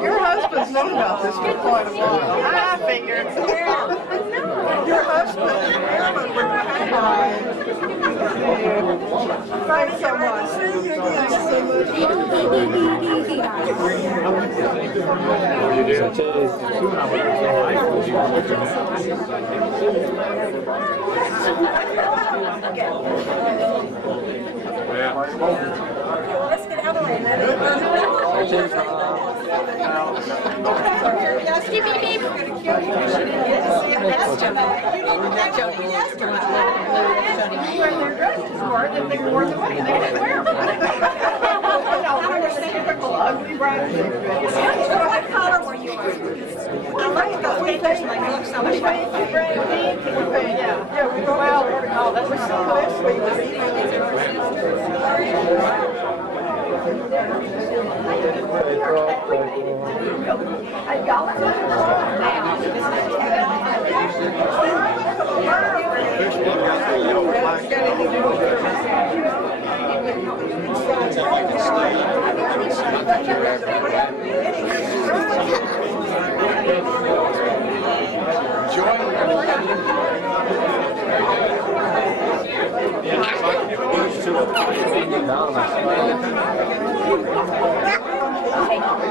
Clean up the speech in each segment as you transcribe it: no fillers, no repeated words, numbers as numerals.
Your husband's known about this for quite a while. I figured. Your husband. Thanks so much. Thanks so much. Let's get out of the way. What color were you wearing? I like those pictures. They look so much fun. Yeah, we go out. Oh, that's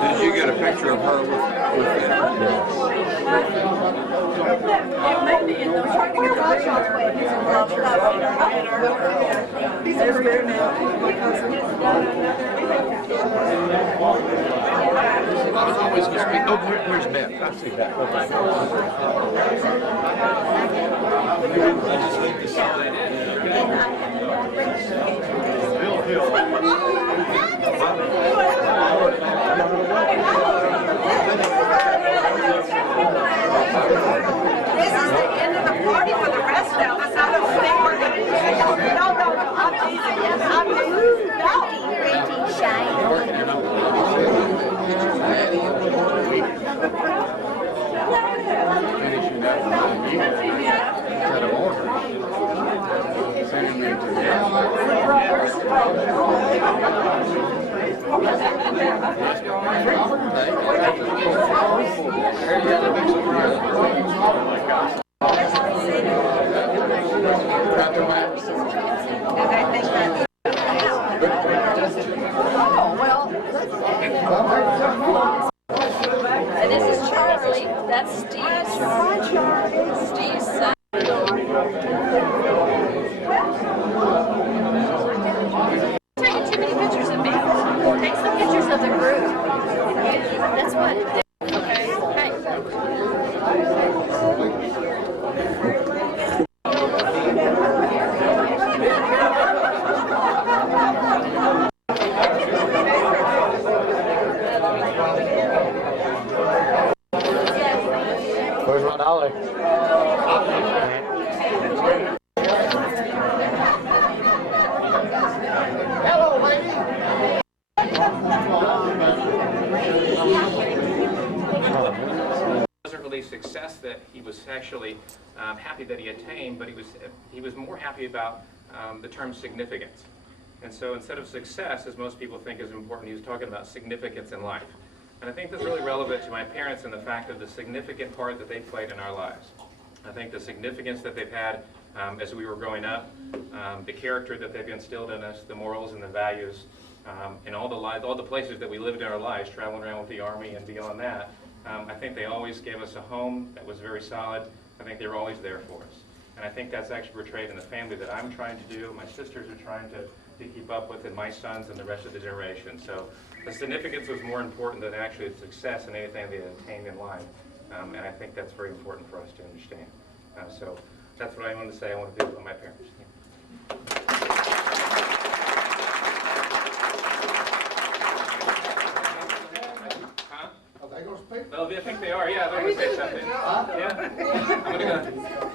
Did you get a picture of her with that? Always supposed to be. Oh, where's Beth? I see Beth. This is the end of the party for the rest of us. I don't think we're going to do it. No, I'm teasing. I'm teasing. No. Pretty shiny. Finishing up the year. Instead of order. Sending me to And this is Charlie. That's Steve's son. Taking too many pictures of me. Take some pictures of the group. That's what. Okay. Hey. Where's my dollar? Hello, lady. It wasn't really success that he was actually happy that he attained, but he was more happy about the term significance. And so instead of success, as most people think is important, he was talking about significance in life. And I think that's really relevant to my parents and the fact of the significant part that they played in our lives. I think the significance that they've had as we were growing up, the character that they've instilled in us, the morals and the values, and all the places that we lived in our lives, traveling around with the Army and beyond that. I think they always gave us a home that was very solid. I think they were always there for us. And I think that's actually portrayed in the family that I'm trying to do, my sisters are trying to keep up with, and my sons and the rest of the generation. So the significance was more important than actually the success and anything they attained in life. And I think that's very important for us to understand. So that's what I wanted to say. I want to do with my parents. Well, I think they are. Yeah, they're going to say something. Yeah,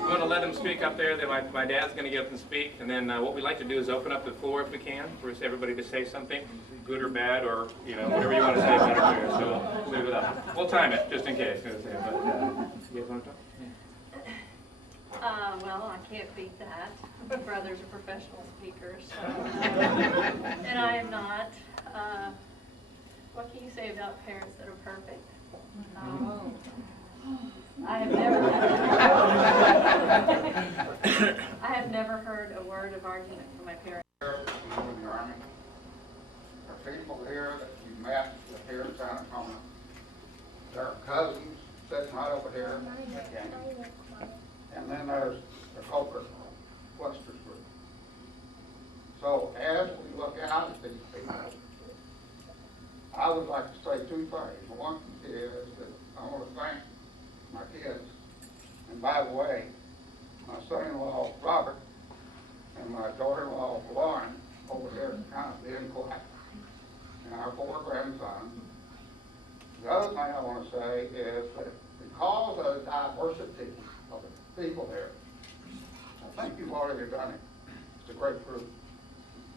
I'm going to let them speak up there. Then my dad's going to get up and speak, and then what we like to do is open up the floor if we can for everybody to say something, good or bad, or whatever you want to say about it. So we'll leave it up. We'll time it just in case. You guys want to talk? brother's a professional speaker, so, and I am not. What can you say about parents that are perfect? I have never heard a word of argument from my parents. In the Army. There are people here that you met here in San Antonio. There are cousins sitting right over here. And then there's the Coker Clusters group. So as we look out at these people, I would like to say two things. One is that I want to thank my kids. And by the way, my son-in-law Robert and my daughter-in-law Lauren over here kind of being quiet, and our 4 grandsons. The other thing I want to say is that because of the diversity of the people here, I think you've already done it. It's a great group.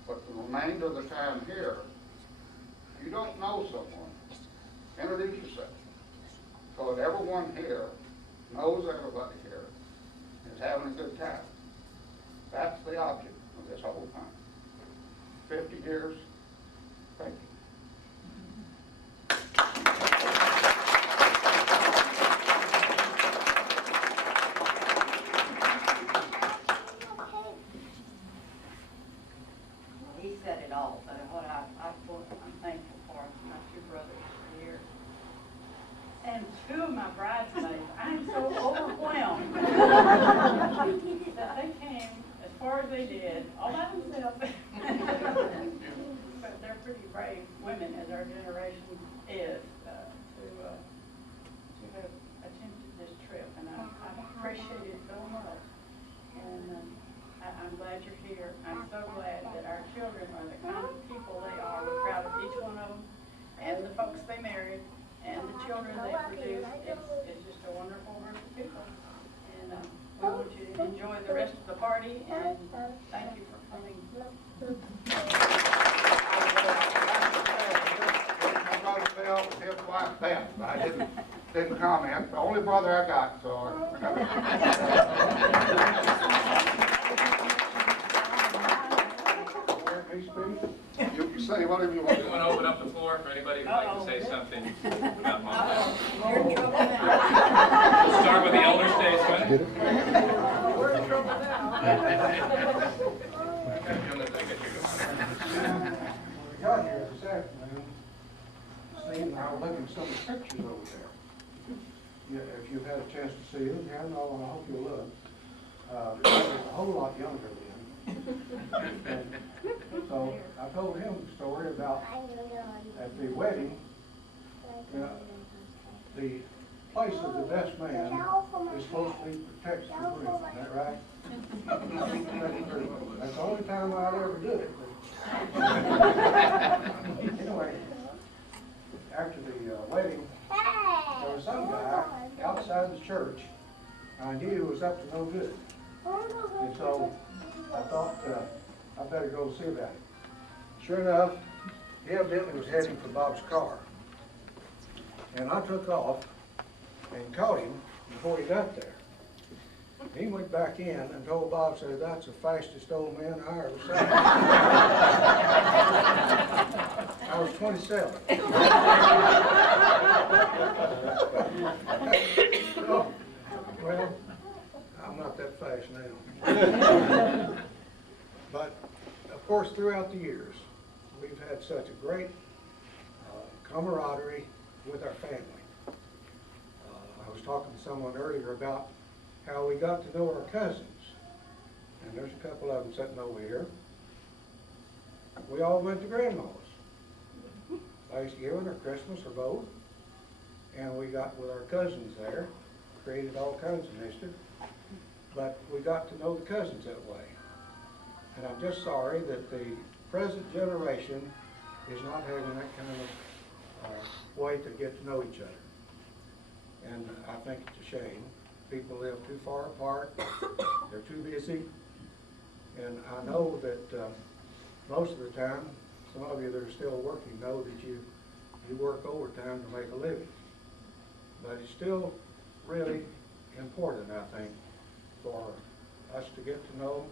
But the remainder of the time here, if you don't know someone, introduce yourself so that everyone here knows everybody here and is having a good time. That's the object of this whole time. 50 years, thank you. He said it all, but what I'm thankful for is my 2 brothers are here. And 2 of my bridesmaids, I'm so overwhelmed that they came as far as they did, all by themselves. But they're pretty brave women, as our generation is, to have attempted this trip, and I appreciate it so much. And I'm glad you're here. I'm so glad that our children are the kind of people they are. We're proud of each one of them, and the folks they married, and the children they produced. It's just a wonderful group of people. And we want you to enjoy the rest of the party, and thank you for coming. My brother Phil was his wife Beth, but I didn't comment. The only brother I got, so. You can say whatever you want. We want to open up the floor for anybody who'd like to say something about Mom. You're in trouble now. We'll start with the elder statesman. We're in trouble now. We got here this afternoon, Steve and I were looking at some of the pictures over there. Yeah, if you've had a chance to see them, I hope you'll look. They're a whole lot younger then. And so I told him the story about at the wedding, the place of the best man is supposed to be protected from grief. Is that right? That's the only time I'd ever do it. Anyway, after the wedding, there was some guy outside the church. I knew he was up to no good. And so I thought I better go see about it. Sure enough, he evidently was heading for Bob's car. And I took off and caught him before he got there. He went back in and told Bob, said, "That's the fastest old man I ever saw." I was 27. Well, I'm not that fast now. But, of course, throughout the years, we've had such a great camaraderie with our family. I was talking to someone earlier about how we got to know our cousins. And there's a couple of them sitting over here. We all went to Grandma's. Thanksgiving or Christmas or both. And we got with our cousins there, created all kinds of mischief. But we got to know the cousins that way. And I'm just sorry that the present generation is not having that kind of way to get to know each other. And I think it's a shame. People live too far apart, they're too busy. And I know that most of the time, some of you that are still working know that you work overtime to make a living. But it's still really important, I think, for us to get to know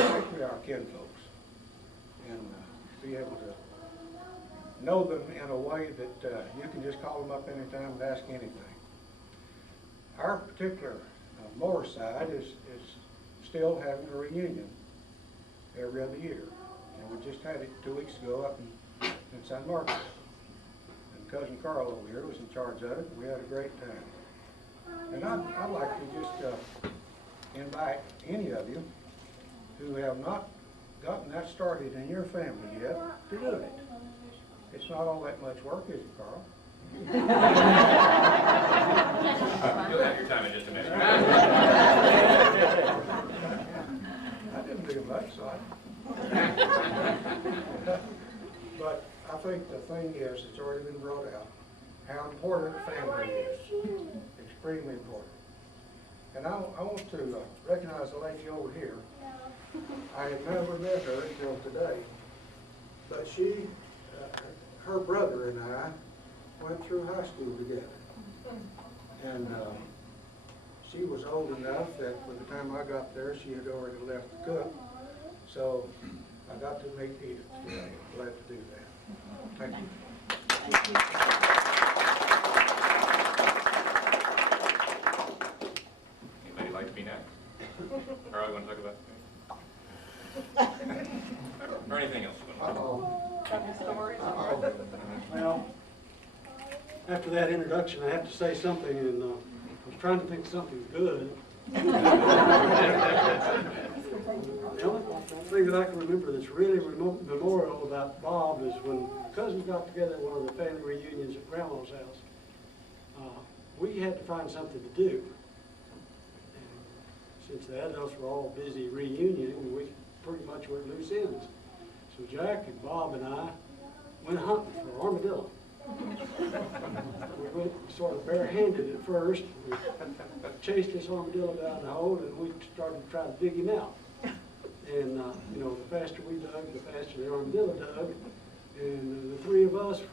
especially our kinfolks, and be able to know them in a way that you can just call them up anytime and ask anything. Our particular Moore side is still having a reunion every other year, and we just had it 2 weeks ago up in San Marcos. And Cousin Carl over here was in charge of it. We had a great time. And I'd like to just invite any of you who have not gotten that started in your family yet to do it. It's not all that much work, is it, Carl? You'll have your time in just a minute. I didn't do much, so but I think the thing is, it's already been brought out, how important family is. Extremely important. And I want to recognize the lady over here. I had never met her until today, but she, her brother and I went through high school together. And she was old enough that by the time I got there, she had already left the cook. So I got to meet Edith today. Glad to do that. Thank you. Thank you. Anybody like to be next? Or you want to talk about or anything else? Well, after that introduction, I have to say something, and I was trying to think of something good. The only thing that I can remember that's really memorial about Bob is when cousins got together at one of the family reunions at Grandma's house. We had to find something to do. And since the adults were all busy reunioning, we pretty much were at loose ends. So Jack and Bob and I went hunting for armadillo. We went sort of barehanded at first. We chased this armadillo down the hole, and we started to try to dig him out. And you know, the faster we dug, the faster the armadillo dug. And the three of us were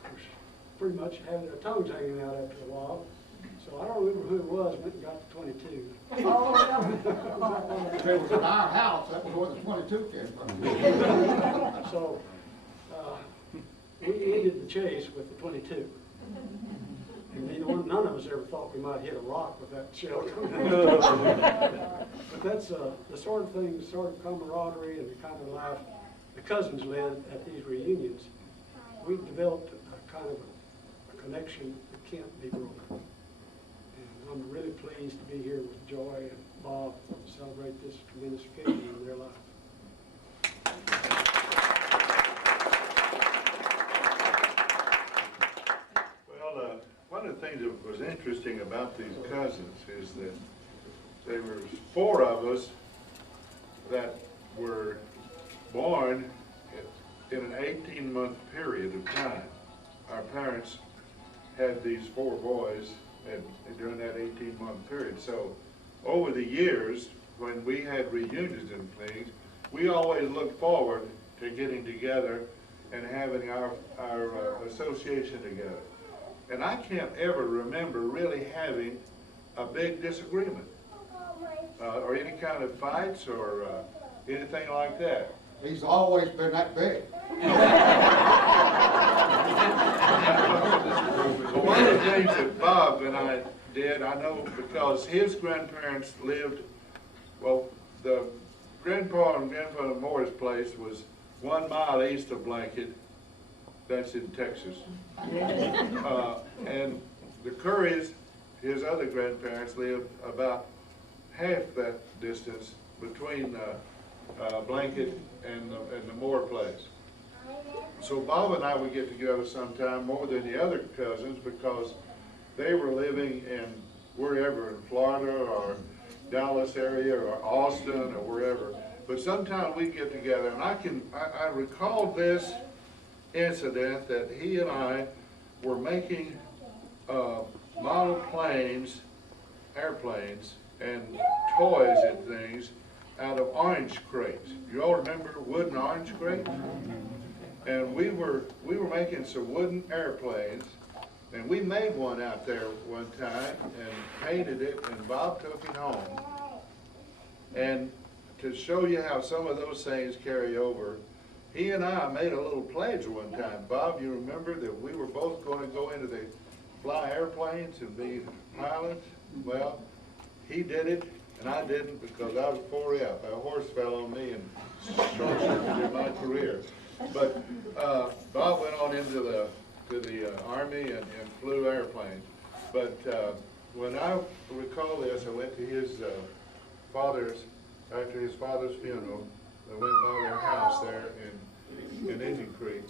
pretty much having our tongues hanging out after a while. So I don't remember who it was, but it got to 22. If it was in our house, that was where the 22 came from. So we ended the chase with the 22. And none of us ever thought we might hit a rock with that shell coming out. But that's the sort of thing, the sort of camaraderie and the kind of life the cousins led at these reunions. We developed a kind of a connection that can't be broken. And I'm really pleased to be here with Joy and Bob to celebrate this tremendous occasion in their life. Well, one of the things that was interesting about these cousins is that there were 4 of us that were born in an 18-month period of time. Our parents had these 4 boys during that 18-month period. So over the years, when we had reunions and things, we always looked forward to getting together and having our association together. And I can't ever remember really having a big disagreement or any kind of fights or anything like that. He's always been that big. But one of the things that Bob and I did, I know because his grandparents lived, well, the grandpa and grandfather Moore's place was 1 mile east of Blanket. That's in Texas. And the Currys, his other grandparents, lived about half that distance between Blanket and the Moore place. So Bob and I would get together sometime more than the other cousins because they were living in wherever, in Florida or Dallas area or Austin or wherever. But sometimes we'd get together, and I recall this incident that he and I were making model planes, airplanes, and toys and things out of orange crates. You all remember wooden orange crates? And we were making some wooden airplanes, and we made one out there one time and painted it, and Bob took it home. And to show you how some of those things carry over, he and I made a little pledge one time. Bob, you remember that we were both going to go into the fly airplanes and be pilots? Well, he did it and I didn't because I was 4F. A horse fell on me and short-circuited my career. But Bob went on into the Army and flew airplanes. But when I recall this, I went to his father's, after his father's funeral, I went by their house there in Indian Creek.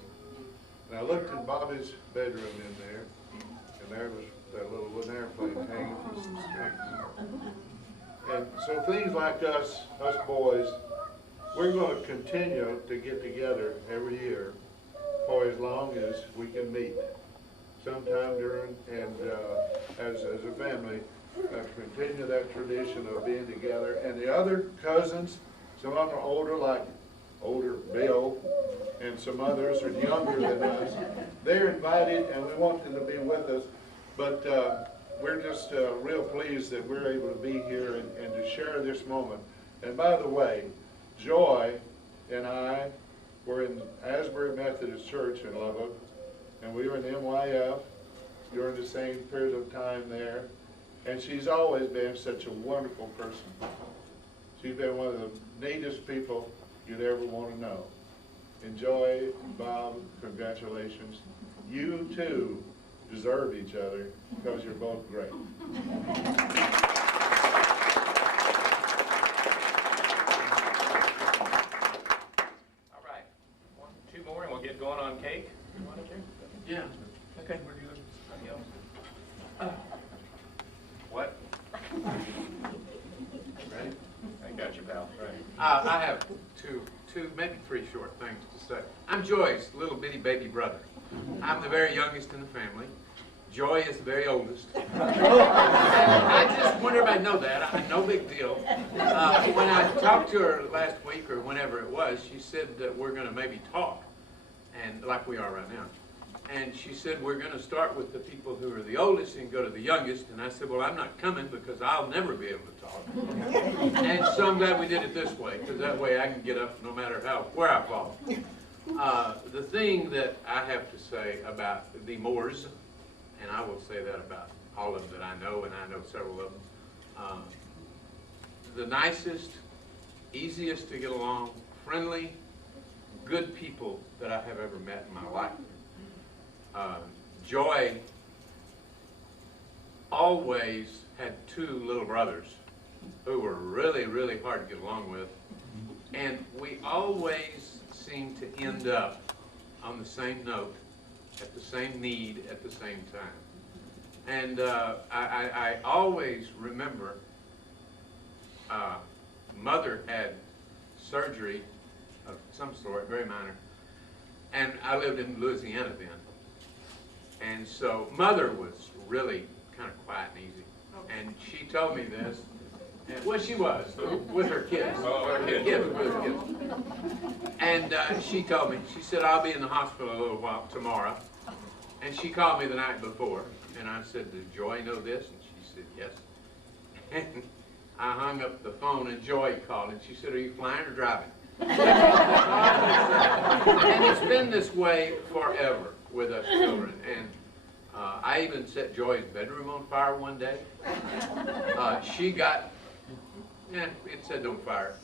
And I looked in Bobby's bedroom in there, and there was that little wooden airplane hanging from some strings. And so things like us boys, we're going to continue to get together every year for as long as we can meet. Sometime during, and as a family, continue that tradition of being together. And the other cousins, some of them are older Bill, and some others are younger than us. They're invited, and we want them to be with us. But we're just real pleased that we're able to be here and to share this moment. And by the way, Joy and I were in Asbury Methodist Church in Lubbock, and we were in the MYF during the same period of time there. And she's always been such a wonderful person. She's been one of the neatest people you'd ever want to know. And Joy, Bob, congratulations. You too deserve each other because you're both great. All right, two more and we'll get going on cake. You want it, Jerry? Yeah. Okay, we're doing something else. What? Ready? I got you, pal. Right. I have two, maybe three short things to say. I'm Joy's little bitty baby brother. I'm the very youngest in the family. Joy is the very oldest. I just want everybody to know that. No big deal. When I talked to her last week or whenever it was, she said that we're going to maybe talk, and like we are right now. And she said, we're going to start with the people who are the oldest and go to the youngest. And I said, well, I'm not coming because I'll never be able to talk. And so I'm glad we did it this way, because that way I can get up no matter where I fall. The thing that I have to say about the Moores, and I will say that about all of them that I know, and I know several of them, the nicest, easiest to get along, friendly, good people that I have ever met in my life. Joy always had two little brothers who were really, really hard to get along with, and we always seemed to end up on the same note, at the same need, at the same time. And I always remember Mother had surgery of some sort, very minor, and I lived in Louisiana then. And so Mother was really kind of quiet and easy. And she told me this, and, well, she was, with her kids. Oh, her kids. With her kids. And she told me, she said, I'll be in the hospital a little while tomorrow. And she called me the night before, and I said, does Joy know this? And she said, yes. And I hung up the phone, and Joy called, and she said, are you flying or driving? And it's been this way forever with us children. And I even set Joy's bedroom on fire one day. She got, it said on fire.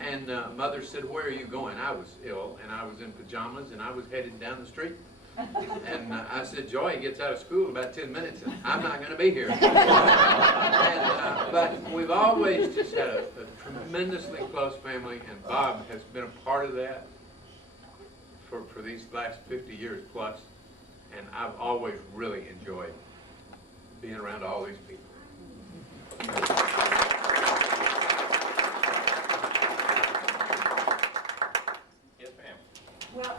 And Mother said, where are you going? I was ill, and I was in pajamas, and I was headed down the street. And I said, Joy gets out of school in about 10 minutes, and I'm not going to be here. But we've always just had a tremendously close family, and Bob has been a part of that for these last 50 years plus. And I've always really enjoyed being around all these people. Yes, ma'am. Well,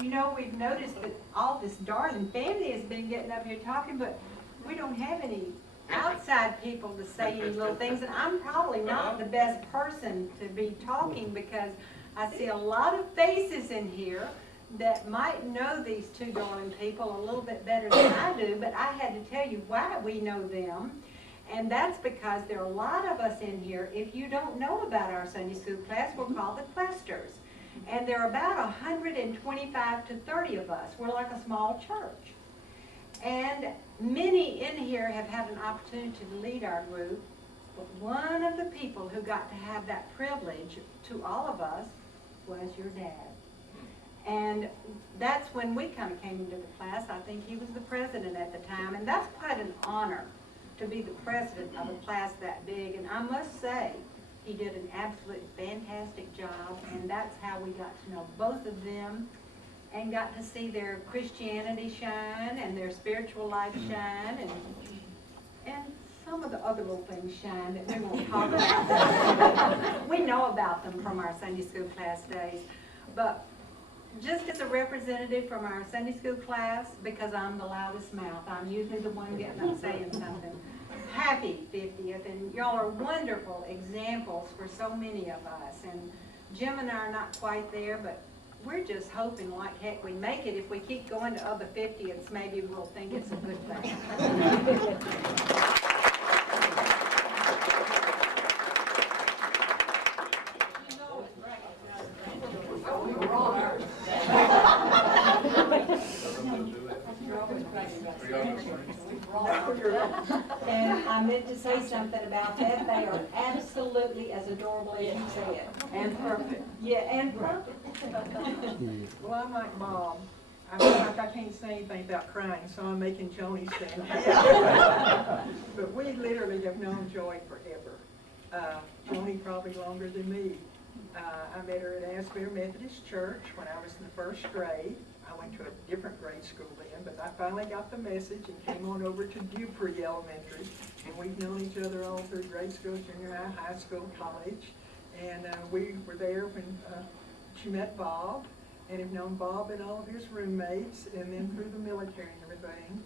you know, we've noticed that all this darling family has been getting up here talking, but we don't have any outside people to say any little things. And I'm probably not the best person to be talking because I see a lot of faces in here that might know these two darling people a little bit better than I do, but I had to tell you why we know them. And that's because there are a lot of us in here, if you don't know about our Sunday school class, we're called the Questers. And there are about 125 to 30 of us. We're like a small church. And many in here have had an opportunity to lead our group, but one of the people who got to have that privilege to all of us was your dad. And that's when we kind of came into the class. I think he was the president at the time, and that's quite an honor to be the president of a class that big. And I must say, he did an absolutely fantastic job, and that's how we got to know both of them and got to see their Christianity shine and their spiritual life shine and some of the other little things shine that we won't talk about. We know about them from our Sunday school class days. But just as a representative from our Sunday school class, because I'm the loudest mouth, I'm usually the one getting up saying something. Happy 50th, and y'all are wonderful examples for so many of us. And Jim and I are not quite there, but we're just hoping like heck we make it. If we keep going to other 50ths, maybe we'll think it's a good thing. And I meant to say something about that. They are absolutely as adorable as you said. And perfect. Yeah, and perfect. Well, I'm like Bob. I can't say anything about crying, so I'm making Joni sing. But we literally have known Joy forever. Joni probably longer than me. I met her at Asbury Methodist Church when I was in the first grade. I went to a different grade school then, but I finally got the message and came on over to Dupree Elementary. And we've known each other all through grade school, junior high, high school, college. And we were there when she met Bob, and have known Bob and all of his roommates, and then through the military and everything.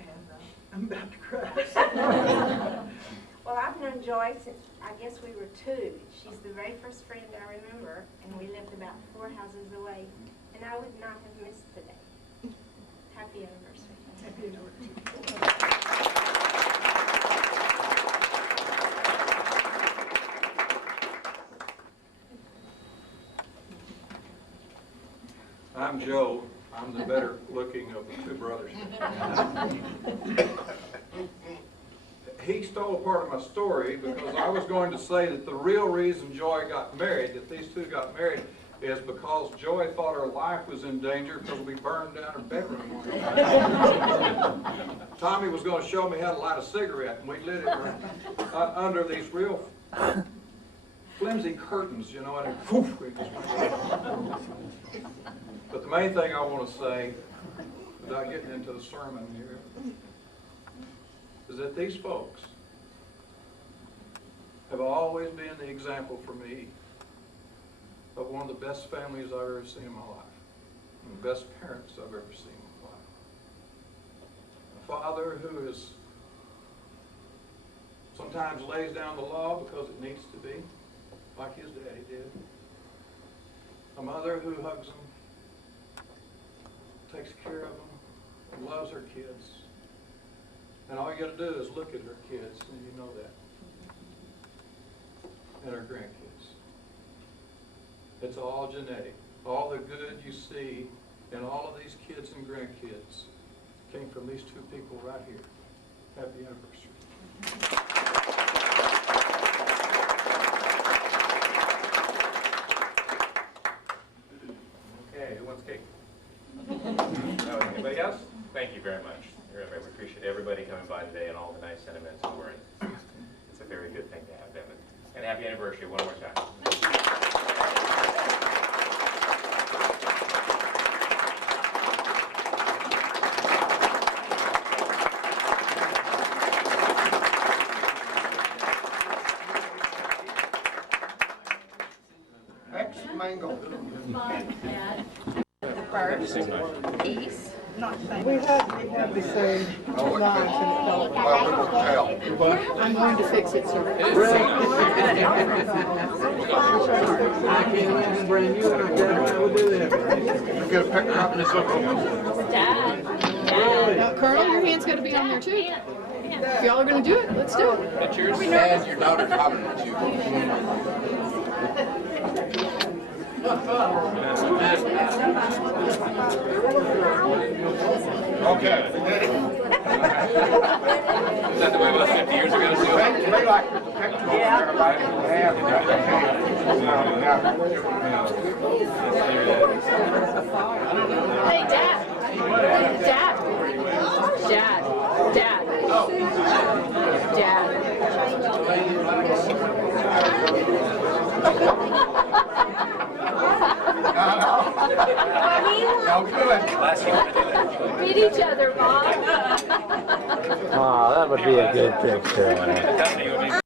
And I'm about to cry. Well, I've known Joy since I guess we were 2. She's the very first friend I remember, and we lived about 4 houses away. And I would not have missed today. Happy anniversary. Happy anniversary. I'm Joe. I'm the better looking of the 2 brothers. He stole part of my story because I was going to say that the real reason Joy got married, that these 2 got married, is because Joy thought her life was in danger because we burned down her bedroom. Tommy was going to show me how to light a cigarette, and we lit it under these real flimsy curtains, you know, and poof, we just went. But the main thing I want to say, without getting into the sermon here, is that these folks have always been the example for me of one of the best families I've ever seen in my life, and the best parents I've ever seen in my life. A father who is sometimes lays down the law because it needs to be, like his daddy did. A mother who hugs them, takes care of them, and loves her kids. And all you got to do is look at her kids, and you know that. And her grandkids. It's all genetic. All the good you see in all of these kids and grandkids came from these 2 people right here. Happy anniversary. Okay, who wants cake? No, anybody else? Thank you very much. We appreciate everybody coming by today and all the nice sentiments and words. It's a very good thing to have them. And happy anniversary one more time. Ex-mingle. First piece. We have the same lines and it don't. Well, we can tell. I'm going to fix it, sir. I can't even bring you up there. I will do that. You get a picture up in this little. Dad. Colonel, your hand's got to be on there too. If y'all are gonna do it, let's do it. That's yours? Dad, your daughter's hollering at you. Okay. Is that the way it was 50 years ago? They like the picture everybody can have. Hey, Dad. Dad. Dad. Dad. Dad. Beat each other, Mom. Aw, that would be a good picture.